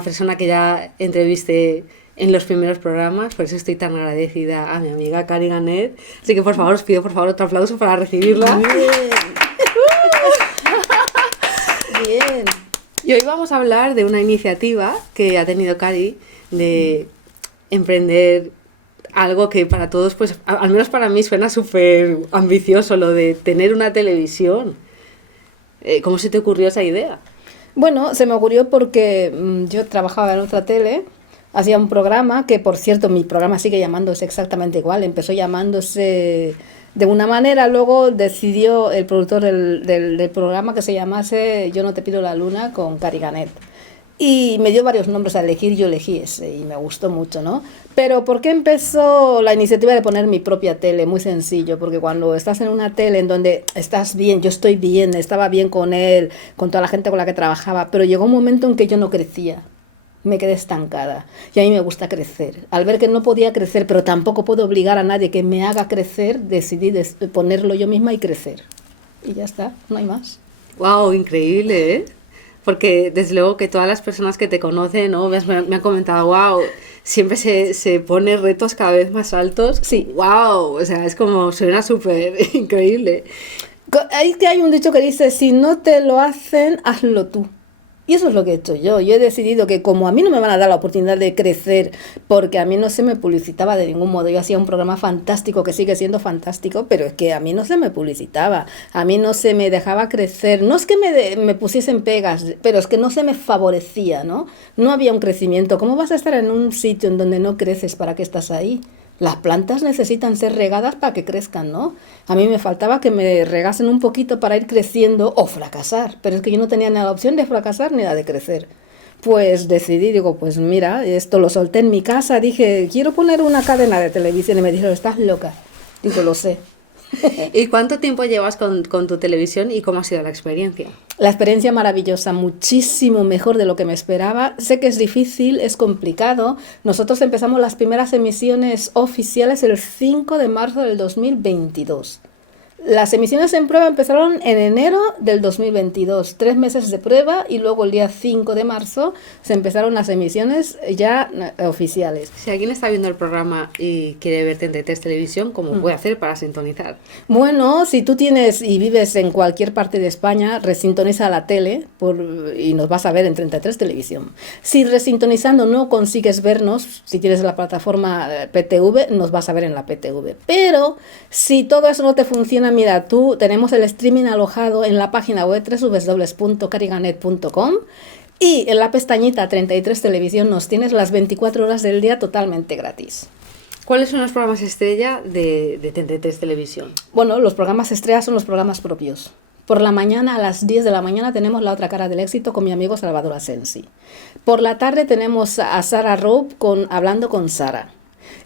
una persona que ya entrevisté en los primeros programas, por eso estoy tan agradecida a mi amiga Cari Ganet. Así que por favor, os pido por favor otro aplauso para recibirla. Bien. Bien. Y hoy vamos a hablar de una iniciativa que ha tenido Cari de emprender algo que para todos, pues al menos para mí suena súper ambicioso, lo de tener una televisión. ¿Cómo se te ocurrió esa idea? Bueno, se me ocurrió porque yo trabajaba en otra tele, hacía un programa que, por cierto, mi programa sigue llamándose exactamente igual. Empezó llamándose de una manera, luego decidió el productor del programa que se llamase Yo no te pido la luna con Cari Ganet. Y me dio varios nombres a elegir, yo elegí ese y me gustó mucho, ¿no? Pero ¿por qué empezó la iniciativa de poner mi propia tele? Muy sencillo, porque cuando estás en una tele en donde estás bien, yo estoy bien, estaba bien con él, con toda la gente con la que trabajaba, pero llegó un momento en que yo no crecía, me quedé estancada y a mí me gusta crecer. Al ver que no podía crecer, pero tampoco puedo obligar a nadie que me haga crecer, decidí ponerlo yo misma y crecer. Y ya está, no hay más. ¡Wow! Increíble, ¿eh? Porque desde luego que todas las personas que te conocen, ¿no? me han comentado, wow, siempre se pone retos cada vez más altos. Sí. Wow, o sea, es como, suena súper increíble. Hay un dicho que dice, si no te lo hacen, hazlo tú. Y eso es lo que he hecho yo. Yo he decidido que como a mí no me van a dar la oportunidad de crecer, porque a mí no se me publicitaba de ningún modo. Yo hacía un programa fantástico, que sigue siendo fantástico, pero es que a mí no se me publicitaba. A mí no se me dejaba crecer. No es que me pusiesen pegas, pero es que no se me favorecía, ¿no? No había un crecimiento. ¿Cómo vas a estar en un sitio en donde no creces? ¿Para qué estás ahí? Las plantas necesitan ser regadas para que crezcan, ¿no? A mí me faltaba que me regasen un poquito para ir creciendo o fracasar, pero es que yo no tenía ni la opción de fracasar ni la de crecer. Pues decidí, digo, pues mira, esto lo solté en mi casa, dije, quiero poner una cadena de televisión y me dijeron, estás loca. Digo, lo sé. ¿Y cuánto tiempo llevas con tu televisión y cómo ha sido la experiencia? La experiencia maravillosa, muchísimo mejor de lo que me esperaba. Sé que es difícil, es complicado. Nosotros empezamos las primeras emisiones oficiales el 5 de marzo del 2022. Las emisiones en prueba empezaron en enero del 2022, 3 meses de prueba y luego el día 5 de marzo se empezaron las emisiones ya oficiales. Si alguien está viendo el programa y quiere ver 33 Televisión, ¿cómo puede hacer para sintonizar? Bueno, si tú tienes y vives en cualquier parte de España, resintoniza la tele y nos vas a ver en 33 Televisión. Si resintonizando no consigues vernos, si tienes la plataforma PTV, nos vas a ver en la PTV. Pero si todo eso no te funciona, mira, tenemos el streaming alojado en la página web www.cariganet.com y en la pestañita 33 Televisión nos tienes las 24 horas del día totalmente gratis. ¿Cuáles son los programas estrella de 33 Televisión? Bueno, los programas estrella son los programas propios. Por la mañana, a las 10 de la mañana, tenemos La otra cara del éxito con mi amigo Salvador Asensi. Por la tarde tenemos a Sara Rope Hablando con Sara.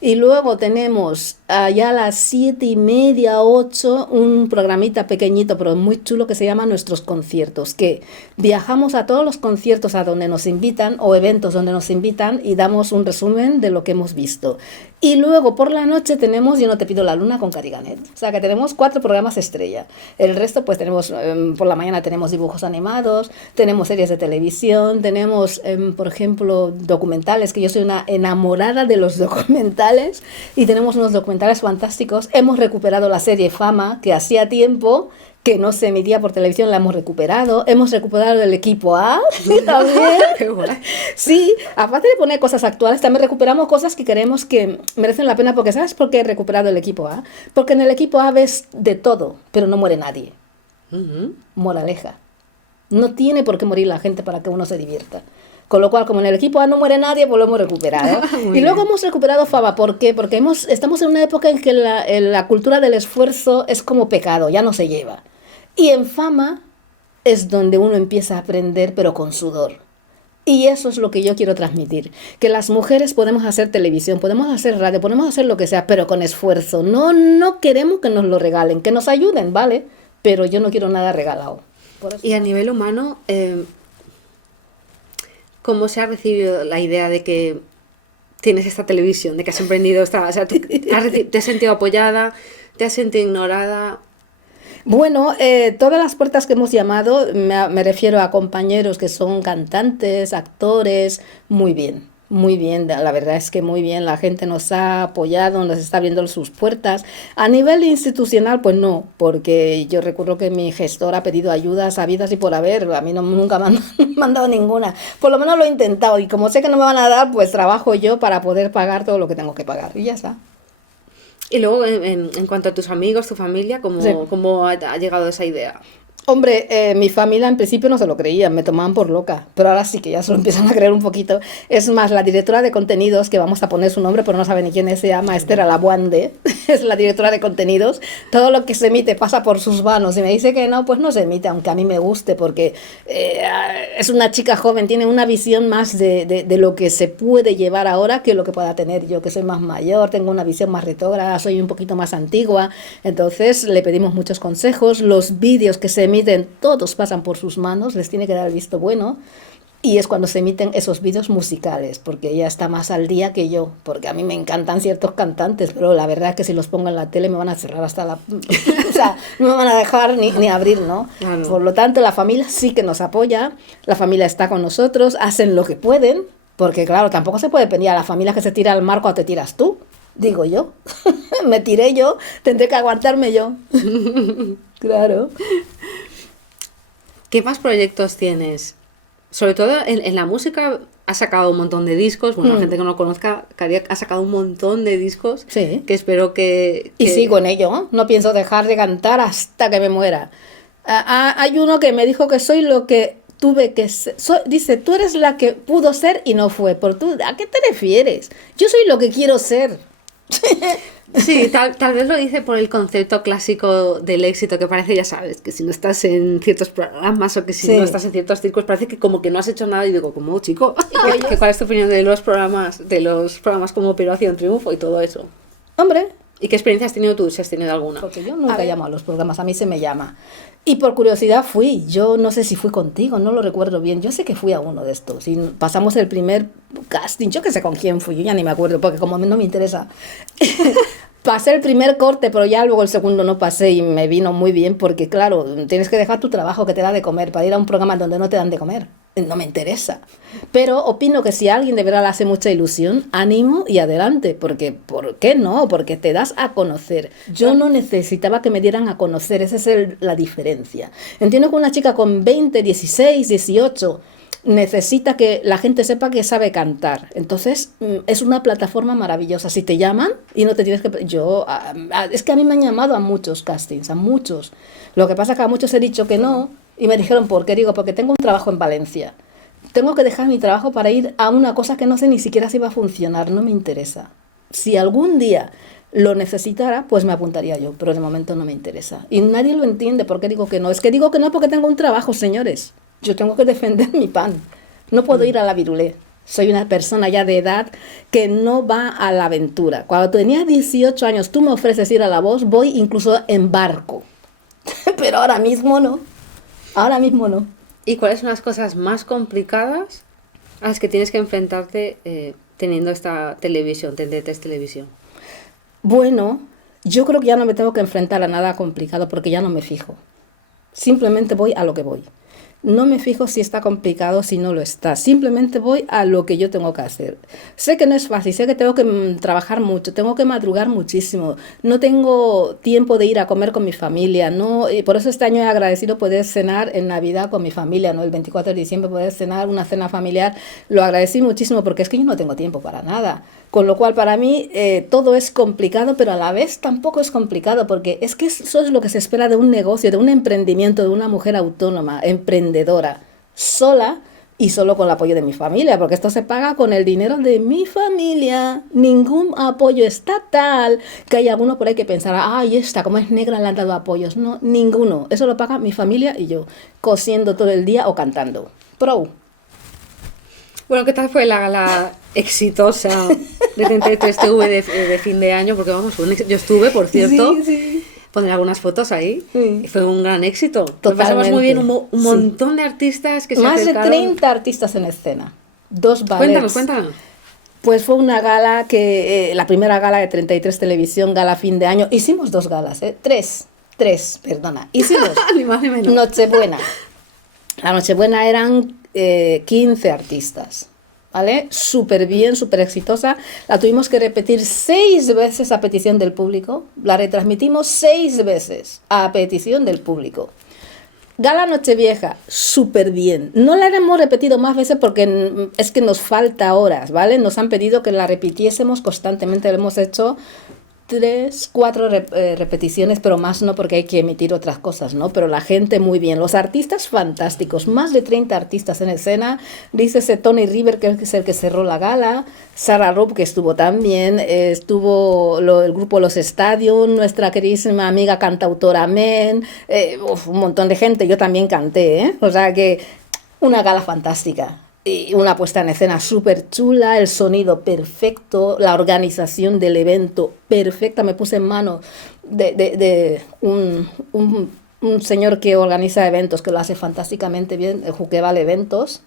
Y luego tenemos ya a las 7:30, 8, un programita pequeñito pero muy chulo que se llama Nuestros Conciertos, que viajamos a todos los conciertos a donde nos invitan o eventos donde nos invitan y damos un resumen de lo que hemos visto. Y luego por la noche tenemos Yo no te pido la luna con Cari Ganet. O sea que tenemos 4 programas estrella. El resto pues tenemos, por la mañana tenemos dibujos animados, tenemos series de televisión, tenemos por ejemplo documentales, que yo soy una enamorada de los documentales y tenemos unos documentales fantásticos. Hemos recuperado la serie Fama, que hacía tiempo que no se emitía por televisión, la hemos recuperado. Hemos recuperado el equipo A también. Qué guay. Sí, aparte de poner cosas actuales, también recuperamos cosas que creemos que merecen la pena, porque ¿sabes por qué he recuperado el equipo A? Porque en el equipo A ves de todo, pero no muere nadie. Moraleja. No tiene por qué morir la gente para que uno se divierta. Con lo cual, como en el equipo A no muere nadie, pues lo hemos recuperado. Y luego hemos recuperado Fama. ¿Por qué? Porque estamos en una época en que la cultura del esfuerzo es como pecado, ya no se lleva. Y en Fama es donde uno empieza a aprender, pero con sudor. Y eso es lo que yo quiero transmitir, que las mujeres podemos hacer televisión, podemos hacer radio, podemos hacer lo que sea, pero con esfuerzo. No queremos que nos lo regalen, que nos ayuden, ¿vale? Pero yo no quiero nada regalado. Y a nivel humano, ¿cómo se ha recibido la idea de que tienes esta televisión, de que has emprendido esta... O sea, ¿te has sentido apoyada? ¿Te has sentido ignorada? Bueno, todas las puertas que hemos llamado, me refiero a compañeros que son cantantes, actores, muy bien, la verdad es que muy bien, la gente nos ha apoyado, nos está abriendo sus puertas. A nivel institucional, pues no, porque yo recuerdo que mi gestor ha pedido ayudas habidas y por haber, a mí no, nunca me han mandado ninguna, por lo menos lo he intentado y como sé que no me van a dar, pues trabajo yo para poder pagar todo lo que tengo que pagar y ya está. Y luego, en cuanto a tus amigos, tu familia, Sí. ¿cómo ha llegado esa idea? Hombre, mi familia en principio no se lo creían, me tomaban por loca, pero ahora sí que ya se lo empiezan a creer un poquito. Es más, la directora de contenidos, que vamos a poner su nombre, pero no sabe ni quién es, se llama Esther Alabuande, es la directora de contenidos. Todo lo que se emite pasa por sus manos y me dice que no, pues no se emite, aunque a mí me guste, porque es una chica joven, tiene una visión más de lo que se puede llevar ahora que lo que pueda tener yo, que soy más mayor, tengo una visión más retrógrada, soy un poquito más antigua. Entonces le pedimos muchos consejos, los vídeos que se emiten, todos pasan por sus manos, les tiene que dar el visto bueno. Y es cuando se emiten esos vídeos musicales, porque ella está más al día que yo, porque a mí me encantan ciertos cantantes, pero la verdad es que si los pongo en la tele me van a cerrar hasta la... o sea, no me van a dejar ni abrir, ¿no? Claro. Por lo tanto, la familia sí que nos apoya, la familia está con nosotros, hacen lo que pueden, porque claro, tampoco se puede pedir a la familia que se tira al mar cuando te tiras tú, digo yo. Me tiré yo, tendré que aguantarme yo. Claro. ¿Qué más proyectos tienes? Sobre todo en la música has sacado un montón de discos. Bueno, la gente que no lo conozca, Cari ha sacado un montón de discos. Sí. Que espero que... Y sigo en ello, ¿no? No pienso dejar de cantar hasta que me muera. Hay uno que me dijo que soy lo que tuve que ser. Dice, tú eres la que pudo ser y no fue. ¿Por tú? ¿A qué te refieres? Yo soy lo que quiero ser. Sí, tal vez lo dice por el concepto clásico del éxito, que parece, ya sabes, que si no estás en ciertos programas o que si Sí. no estás en ciertos circos, parece que como que no has hecho nada. Y digo, ¿cómo, chico? Oye. ¿Cuál es tu opinión de los programas como Operación Triunfo y todo eso? Hombre, ¿Y qué experiencia has tenido tú, si has tenido alguna? porque yo nunca llamo a los programas, a mí se me llama. Y por curiosidad fui, yo no sé si fui contigo, no lo recuerdo bien, yo sé que fui a uno de estos y pasamos el primer casting, yo que sé con quién fui, yo ya ni me acuerdo porque como no me interesa. Pasé el primer corte, pero ya luego el segundo no pasé y me vino muy bien porque claro, tienes que dejar tu trabajo que te da de comer para ir a un programa donde no te dan de comer. No me interesa. Pero opino que si a alguien de verdad le hace mucha ilusión, ánimo y adelante, porque ¿por qué no? Porque te das a conocer. Yo no necesitaba que me dieran a conocer, esa es la diferencia. Entiendo que una chica con 20, 16, 18 necesita que la gente sepa que sabe cantar. Entonces, es una plataforma maravillosa. Si te llaman y no te tienes que... es que a mí me han llamado a muchos castings, a muchos. Lo que pasa es que a muchos he dicho que no y me dijeron, ¿por qué? Digo, porque tengo un trabajo en Valencia. Tengo que dejar mi trabajo para ir a una cosa que no sé ni siquiera si va a funcionar, no me interesa. Si algún día lo necesitara, pues me apuntaría yo, pero de momento no me interesa. Y nadie lo entiende por qué digo que no. Es que digo que no porque tengo un trabajo, señores. Yo tengo que defender mi pan. No puedo ir a la virulé. Soy una persona ya de edad que no va a la aventura. Cuando tenía 18 años, tú me ofreces ir a La Voz, voy incluso en barco. Pero ahora mismo no. Ahora mismo no. ¿Y cuáles son las cosas más complicadas a las que tienes que enfrentarte teniendo esta televisión, TNT Televisión? Bueno, yo creo que ya no me tengo que enfrentar a nada complicado porque ya no me fijo. Simplemente voy a lo que voy. No me fijo si está complicado, si no lo está. Simplemente voy a lo que yo tengo que hacer. Sé que no es fácil, sé que tengo que trabajar mucho, tengo que madrugar muchísimo. No tengo tiempo de ir a comer con mi familia. No, y por eso este año he agradecido poder cenar en Navidad con mi familia, ¿no? El 24 de diciembre poder cenar una cena familiar. Lo agradecí muchísimo porque es que yo no tengo tiempo para nada. Con lo cual para mí todo es complicado, pero a la vez tampoco es complicado porque es que eso es lo que se espera de un negocio, de un emprendimiento, de una mujer autónoma, emprendedora, sola y solo con el apoyo de mi familia, porque esto se paga con el dinero de mi familia. Ningún apoyo estatal, que hay alguno por ahí que pensará, ay, esta, como es negra, le han dado apoyos. No, ninguno. Eso lo paga mi familia y yo, cosiendo todo el día o cantando. Pro. Bueno, ¿qué tal fue la gala exitosa de 33 TV de fin de año? Porque vamos, yo estuve, por cierto. Sí. Pondré algunas fotos ahí. Sí. Y fue un gran éxito. Lo Totalmente. pasamos muy bien, un Sí. montón de artistas que se Más de acercaron. 30 artistas en escena. 2 ballets. Cuéntanos. Pues fue una gala que, la primera gala de 33 Televisión, gala fin de año. Hicimos 2 galas, 3. 3, perdona. Hicimos Ni más ni menos. Nochebuena. La Nochebuena eran 15 artistas, ¿vale? Súper bien, súper exitosa. La tuvimos que repetir 6 veces a petición del público. La retransmitimos 6 veces a petición del público. Gala Nochevieja, súper bien. No la hemos repetido más veces porque es que nos falta horas, ¿vale? Nos han pedido que la repitiésemos constantemente. Lo hemos hecho 3, 4 repeticiones, pero más no porque hay que emitir otras cosas, ¿no? Pero la gente muy bien. Los artistas fantásticos. Más de 30 artistas en escena. Dícese Tony River, que es el que cerró la gala. Sarah Robb, que estuvo también. Estuvo el grupo Los Estadios. Nuestra queridísima amiga cantautora Men. Un montón de gente. Yo también canté, ¿eh? O sea que una gala fantástica. Y una puesta en escena súper chula, el sonido perfecto, la organización del evento perfecta. Me puse en manos de un señor que organiza eventos, que lo hace fantásticamente bien, el Juquebal Eventos.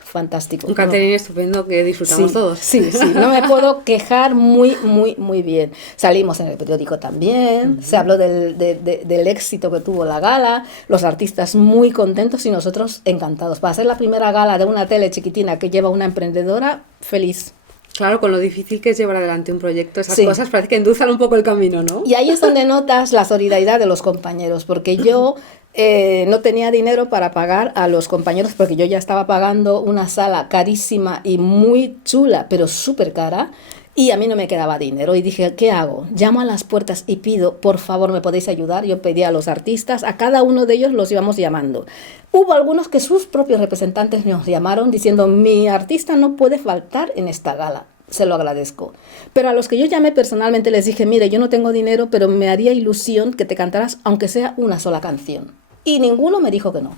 Fantástico. Un catering estupendo que disfrutamos todos. Sí, no me puedo quejar, muy bien. Salimos en el periódico también, se habló del éxito que tuvo la gala, los artistas muy contentos y nosotros encantados. Para ser la primera gala de una tele chiquitina que lleva una emprendedora, feliz. Claro, con lo difícil que es llevar adelante un proyecto, esas cosas parece que endulzan un poco el camino, ¿no? Y ahí es donde notas la solidaridad de los compañeros, porque yo no tenía dinero para pagar a los compañeros, porque yo ya estaba pagando una sala carísima y muy chula, pero súper cara, y a mí no me quedaba dinero. Y dije, ¿qué hago? Llamo a las puertas y pido, por favor, ¿me podéis ayudar? Yo pedí a los artistas, a cada uno de ellos los íbamos llamando. Hubo algunos que sus propios representantes nos llamaron diciendo, mi artista no puede faltar en esta gala. Se lo agradezco. Pero a los que yo llamé personalmente les dije, mire, yo no tengo dinero, pero me haría ilusión que te cantaras aunque sea una sola canción. Y ninguno me dijo que no.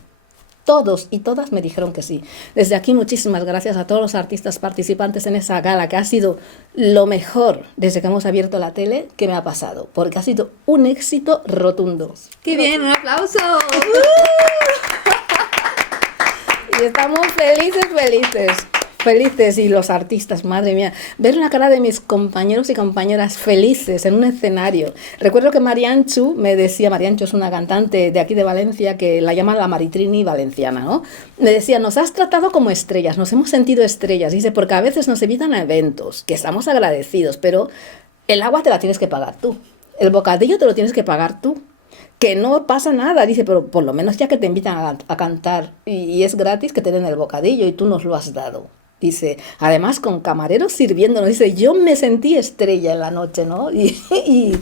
Todos y todas me dijeron que sí. Desde aquí muchísimas gracias a todos los artistas participantes en esa gala, que ha sido lo mejor desde que hemos abierto la tele que me ha pasado, porque ha sido un éxito rotundo. ¡Qué bien! ¡Un aplauso! Y estamos felices, y los artistas, madre mía, ver la cara de mis compañeros y compañeras felices en un escenario. Recuerdo que Marianchu me decía, Marianchu es una cantante de aquí de Valencia que la llaman la Maritrini valenciana, ¿no? Me decía, nos has tratado como estrellas, nos hemos sentido estrellas, dice, porque a veces nos invitan a eventos, que estamos agradecidos, pero el agua te la tienes que pagar tú, el bocadillo te lo tienes que pagar tú. Que no pasa nada, dice, pero por lo menos ya que te invitan a cantar y es gratis, que te den el bocadillo y tú nos lo has dado. Dice, además con camareros sirviéndonos, dice, yo me sentí estrella en la noche, ¿no? Y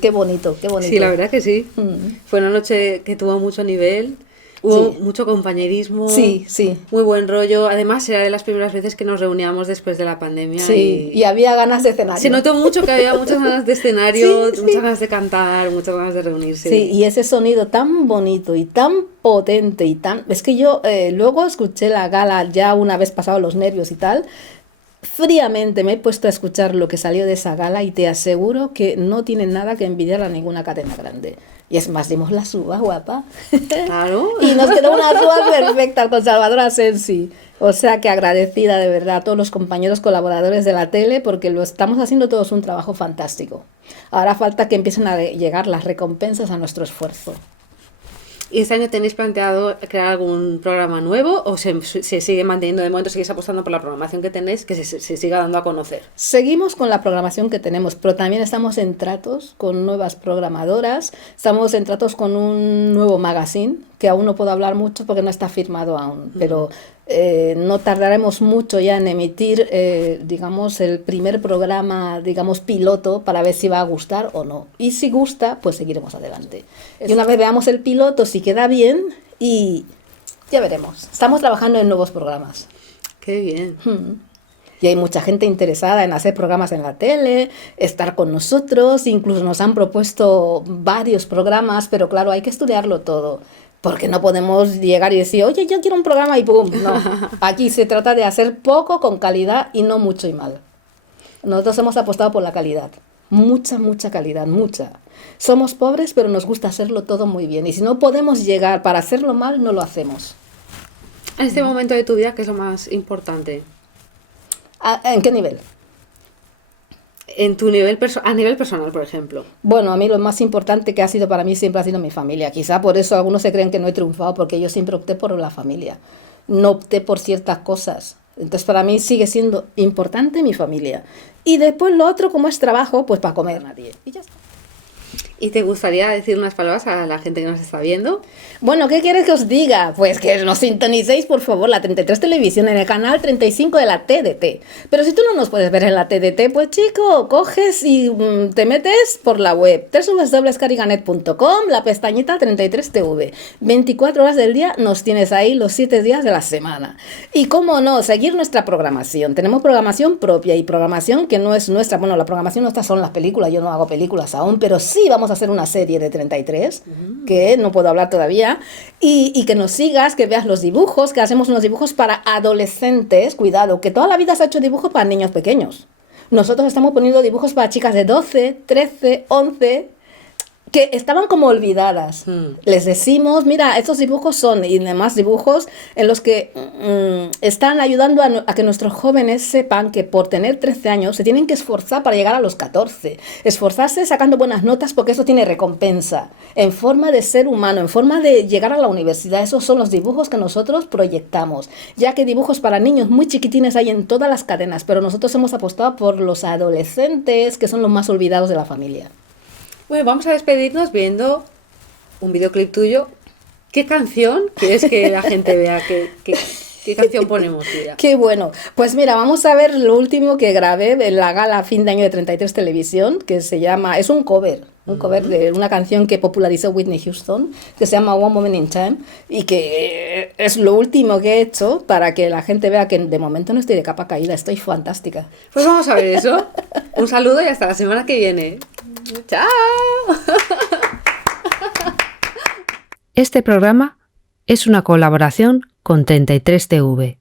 qué bonito, qué bonito. Sí, la verdad que sí. Fue una noche que tuvo mucho nivel, hubo mucho compañerismo, sí. muy buen rollo. Además, era de las primeras veces que nos reuníamos después de la pandemia. Sí, y había ganas de escenario. Se notó mucho que había muchas ganas de escenario, muchas ganas de cantar, muchas ganas de reunirse. Sí, y ese sonido tan bonito y tan potente y tan... Es que yo luego escuché la gala ya una vez pasado los nervios y tal, fríamente me he puesto a escuchar lo que salió de esa gala y te aseguro que no tiene nada que envidiar a ninguna cadena grande. Y es más, dimos la suba, guapa. Claro. Y nos quedó una suba perfecta con Salvador Asensi. O sea que agradecida de verdad a todos los compañeros colaboradores de la tele, porque lo estamos haciendo todos un trabajo fantástico. Ahora falta que empiecen a llegar las recompensas a nuestro esfuerzo. ¿Y este año tenéis planteado crear algún programa nuevo o se sigue manteniendo, de momento seguís apostando por la programación que tenéis, que se siga dando a conocer? Seguimos con la programación que tenemos, pero también estamos en tratos con nuevas programadoras, estamos en tratos con un nuevo magazine, que aún no puedo hablar mucho porque no está firmado aún, pero no tardaremos mucho ya en emitir, digamos, el primer programa, digamos, piloto, para ver si va a gustar o no. Y si gusta, pues seguiremos adelante. Y una vez veamos el piloto, si queda bien, y ya veremos. Estamos trabajando en nuevos programas. ¡Qué bien! Y hay mucha gente interesada en hacer programas en la tele, estar con nosotros, incluso nos han propuesto varios programas, pero claro, hay que estudiarlo todo. Porque no podemos llegar y decir, oye, yo quiero un programa y ¡pum! No, aquí se trata de hacer poco con calidad y no mucho y mal. Nosotros hemos apostado por la calidad, mucha calidad, mucha. Somos pobres, pero nos gusta hacerlo todo muy bien. Y si no podemos llegar para hacerlo mal, no lo hacemos. En este momento de tu vida, ¿qué es lo más importante? ¿En qué nivel? en tu nivel a nivel personal, por ejemplo? Bueno, a mí lo más importante que ha sido para mí siempre ha sido mi familia. Quizá por eso algunos se creen que no he triunfado, porque yo siempre opté por la familia. No opté por ciertas cosas. Entonces para mí sigue siendo importante mi familia. Y después lo otro, como es trabajo, pues para comer nadie. Y ya está. ¿Y te gustaría decir unas palabras a la gente que nos está viendo? Bueno, ¿qué quieres que os diga? Pues que nos sintonicéis, por favor, la 33 Televisión en el canal 35 de la TDT. Pero si tú no nos puedes ver en la TDT, pues chico, coges y te metes por la web www.cariganet.com, la pestañita 33TV. 24 horas del día nos tienes ahí los 7 días de la semana. Y cómo no, seguir nuestra programación. Tenemos programación propia y programación que no es nuestra. Bueno, la programación nuestra son las películas, yo no hago películas aún, pero sí vamos a hacer una serie de 33, que no puedo hablar todavía, y que nos sigas, que veas los dibujos, que hacemos unos dibujos para adolescentes, cuidado, que toda la vida se ha hecho dibujos para niños pequeños. Nosotros estamos poniendo dibujos para chicas de 12, 13, 11, que estaban como olvidadas. Les decimos, mira, estos dibujos son, y demás dibujos en los que están ayudando a que nuestros jóvenes sepan que por tener 13 años se tienen que esforzar para llegar a los 14. Esforzarse sacando buenas notas porque eso tiene recompensa. En forma de ser humano, en forma de llegar a la universidad. Esos son los dibujos que nosotros proyectamos. Ya que dibujos para niños muy chiquitines hay en todas las cadenas, pero nosotros hemos apostado por los adolescentes, que son los más olvidados de la familia. Bueno, vamos a despedirnos viendo un videoclip tuyo. ¿Qué canción quieres que la gente vea? ¿Qué canción ponemos, tía? Qué bueno. Pues mira, vamos a ver lo último que grabé en la gala fin de año de 33 Televisión, que se llama, es un cover de una canción que popularizó Whitney Houston, que se llama One Moment in Time, y que es lo último que he hecho para que la gente vea que de momento no estoy de capa caída, estoy fantástica. Pues vamos a ver eso. Un saludo y hasta la semana que viene. ¡Chao! Este programa es una colaboración con 33TV.